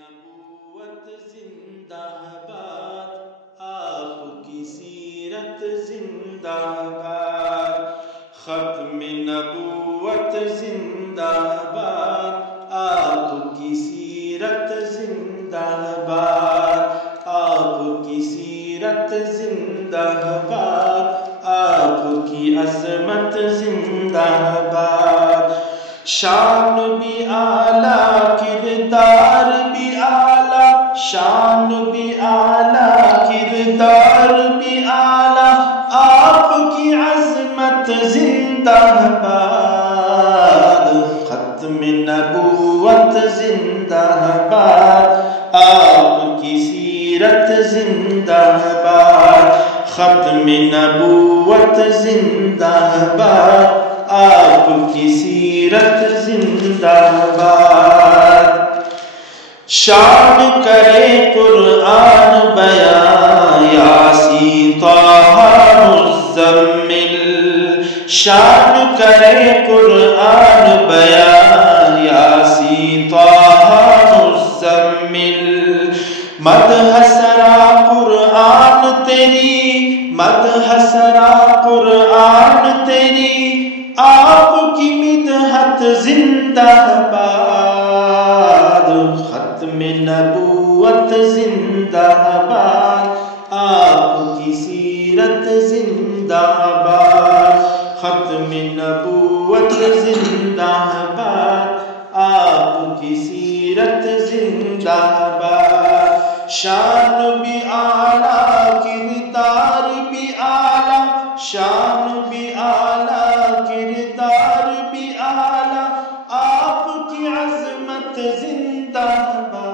نبوت زندہ باد، آپ کی سیرت زندہ باد، ختم نبوت زندہ باد، آپ کی سیرت زندہ باد، آپ کی سیرت زندہ باد، آپ کی عظمت زندہ باد، شان بھی اعلیٰ کردار بھی اعلیٰ، شان بھی اعلیٰ کردار بھی اعلیٰ، آپ کی عظمت زندہ باد، ختم نبوت زندہ باد، آپ کی سیرت زندہ باد، ختم نبوت زندہ باد، آپ کی سیرت زندہ باد، شان کرے قرآن بیان یاسین طٰہٰ مزمل، شان کرے قرآن بیان یاسین طٰہٰ مزمل، مدح سرا قرآن تیری، مدح سرا قرآن تیری، آپ کی مدحت زندہ باد، ختم نبوت زندہ باد، آپ کی سیرت زندہ باد، ختم نبوت زندہ باد، آپ کی سیرت زندہ باد، شان بھی اعلیٰ کردار بھی اعلیٰ، شان بھی اعلیٰ کردار بھی اعلیٰ، آپ کی عظمت زندہ باد۔